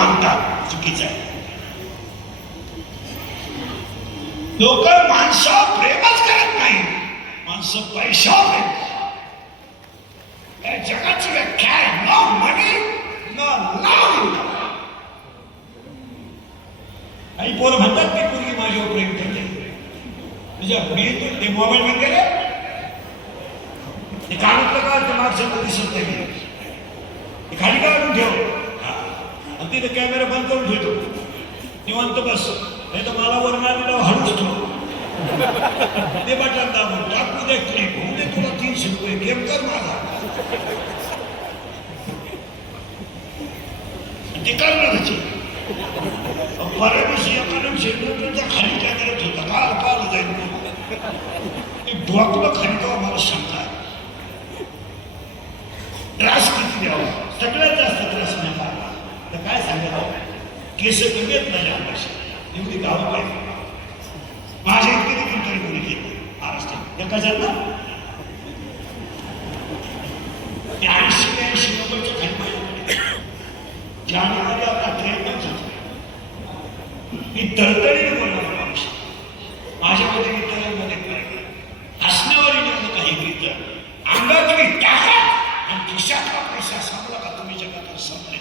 मानतात चुकीचं आहे. लोक माणसावर प्रेमच करत नाही, माणसं पैशावर प्रेम करतात. या जगाची व्याख्या आहे नो मनी नो लव्ह. काही पोरं म्हणतात की पूर्वी माझ्यावर प्रेम करते, म्हणजे मी ते मोबाईल बंद केले ते काढून का ते मागचं दिसत नाही, ते खाली काढून ठेव आणि तिथे कॅमेरा बंद करून ठेवतो निवांत बस. नाही तर मला वर मारलेला हळूच ठेव ते बटन दाबून टाकू दे क्लिक होऊ दे, तुला 300 रुपये गेम कर माझा ते करणारच. बऱ्या दिवशी एखाद्या शेतकऱ्याच्या खाली कॅमेऱ्यात होता काल काल जाईल ते डोकलं खाली तेव्हा मला सांगतात त्रास किती द्यावा. सगळ्यात जास्त त्रास नाही पाहिला तर काय सांगायला, केस कमी येत नाही आकाशी एवढी गावं पाहिजे. माझ्या इतके देखील तरी कोणी केली महाराष्ट्रात एका जन्म ते 80-80 नंबरच्या खाली पाहिजे. जानेवारी आता ट्रेन होतो मी तळतळीने बोलणार माणूस माझ्यामध्ये विद्यालयामध्ये हसण्यावर येण्याचं काही गीत अंगातली टाका आणि खिशातला पैसा सांगला का तुम्ही जगात संपले.